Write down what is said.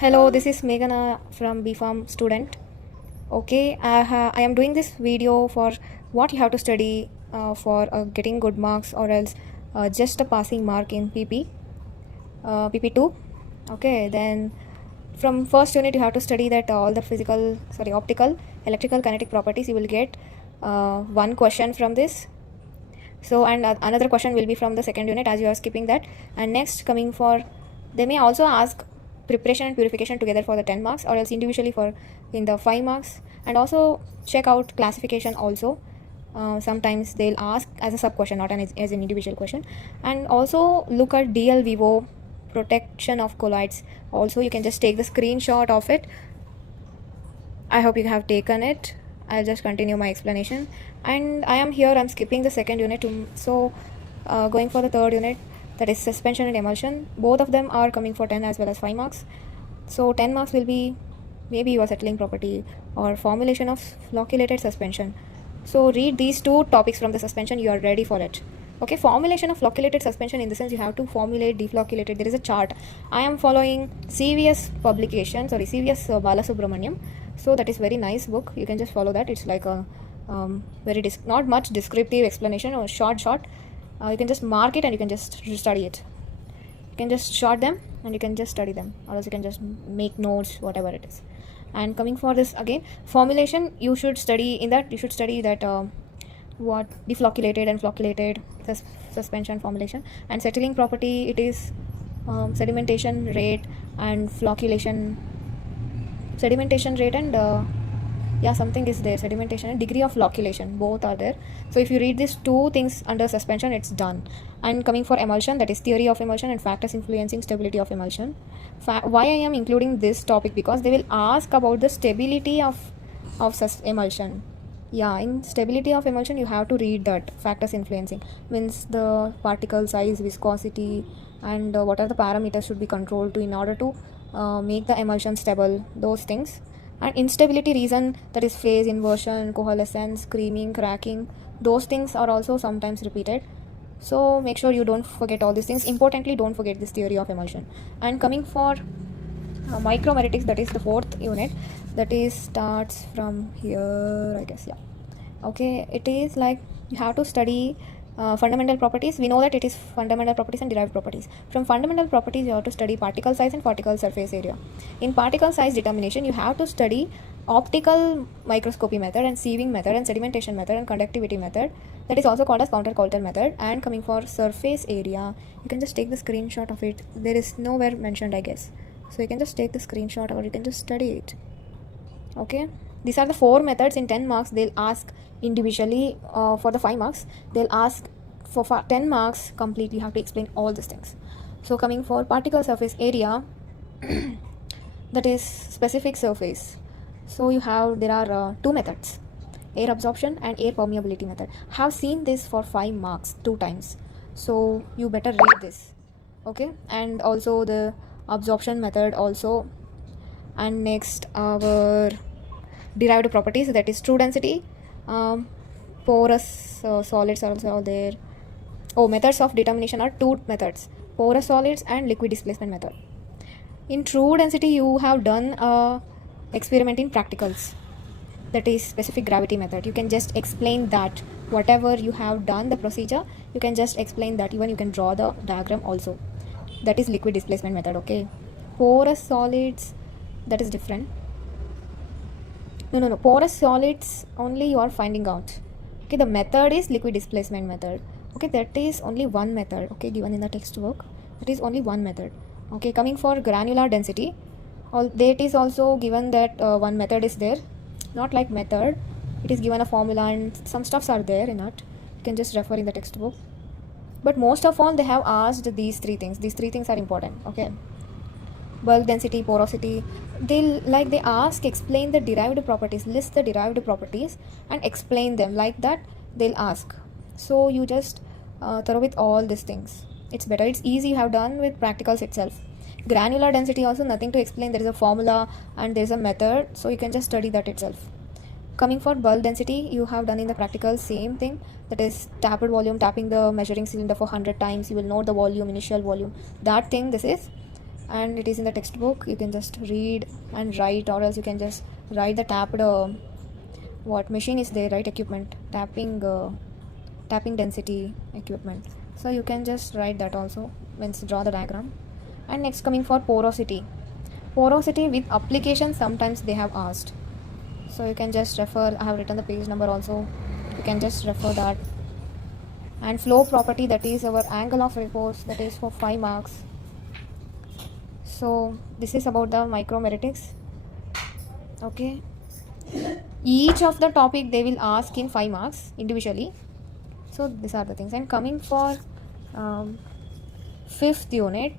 Hello, this is Meghana from BPharm student. Okay, I am doing this video for what you have to study for getting good marks or else just a passing mark in PP2. Okay, then from first unit you have to study that all the optical, electrical, kinetic properties. You will get one question from this. So and another question will be from the second unit as you are skipping that. And next coming for, they may also ask preparation and purification together for the 10 marks or else individually for in the 5 marks. And also check out classification also. Sometimes they'll ask as a sub question, not as an individual question. And also look at DL Vivo protection of colloids. Also you can just take the screenshot of it. I hope you have taken it. I'll just continue my explanation. And I'm skipping the second unit going for the third unit, that is suspension and emulsion. Both of them are coming for 10 as well as 5 marks. So 10 marks will be maybe your settling property or formulation of flocculated suspension. So read these two topics from the suspension, you are ready for it. Okay, formulation of flocculated suspension, in the sense you have to formulate deflocculated. There is a chart. I am following CVS Balasubramaniam. So that is very nice book. You can just follow that. It's like a not much descriptive explanation or short. You can just mark it and you can just study it. You can just short them and you can just study them, or else you can just make notes, whatever it is. And coming for this again, formulation, you should study that what deflocculated and flocculated suspension formulation. And settling property, it is sedimentation rate and flocculation. Sedimentation rate and something is there, sedimentation and degree of flocculation, both are there. So if you read these two things under suspension, it's done. And coming for emulsion, that is theory of emulsion and factors influencing stability of emulsion. Why I am including this topic, because they will ask about the stability of emulsion. In stability of emulsion you have to read that factors influencing, means the particle size, viscosity, and what are the parameters should be controlled to in order to make the emulsion stable, those things. And instability reason, that is phase inversion, coalescence, creaming, cracking, those things are also sometimes repeated. So make sure you don't forget all these things. Importantly, don't forget this theory of emulsion. And coming for micromeritics, that is the fourth unit, that is starts from here, I guess. Okay, it is like you have to study fundamental properties. We know that it is fundamental properties and derived properties. From fundamental properties you have to study particle size and particle surface area. In particle size determination you have to study optical microscopy method and sieving method and sedimentation method and conductivity method, that is also called as counter-Coulter method. And coming for surface area, you can just take the screenshot of it. There is nowhere mentioned, I guess, so you can just take the screenshot or you can just study it. Okay, these are the 4 methods. In 10 marks they'll ask individually. For the 5 marks they'll ask for 10 marks completely. You have to explain all these things. So coming for particle surface area that is specific surface. So there are 2 methods, air absorption and air permeability method. Have seen this for 5 marks 2 times, so you better read this. Okay, and also the absorption method also. And next our derived properties, that is true density, porous solids are also there. Methods of determination are 2 methods, porous solids and liquid displacement method. In true density you have done experiment in practicals, that is specific gravity method. You can just explain that, whatever you have done the procedure, you can just explain that. Even you can draw the diagram also. That is liquid displacement method. Okay, porous solids, that is different. No, porous solids only you are finding out. Okay, the method is liquid displacement method. Okay, that is only one method, okay, given in the textbook. That is only one method. Okay, coming for granular density, that is also given that one method is there, not like method, it is given a formula and some stuffs are there in it. You can just refer in the textbook. But most of all they have asked these 3 things. These 3 things are important. Okay, bulk density, porosity, they ask explain the derived properties, list the derived properties and explain them, like that they'll ask. So you just thorough with all these things, it's better, it's easy, you have done with practicals itself. Granular density also nothing to explain, there is a formula and there is a method, so you can just study that itself. Coming for bulk density, you have done in the practical same thing, that is tapped volume, tapping the measuring cylinder for 100 times, you will know the volume, initial volume, that thing. This is and it is in the textbook. You can just read and write, or else you can just write the tapped what machine is there, right? Equipment, tapping density equipment. So you can just write that also when draw the diagram. And next, coming for porosity with application, sometimes they have asked, so you can just refer. I have written the page number also, you can just refer that. And flow property, that is our angle of repose, that is for 5 marks. So this is about the micromeritics. Okay, each of the topic they will ask in 5 marks individually. So these are the things. And coming for fifth unit,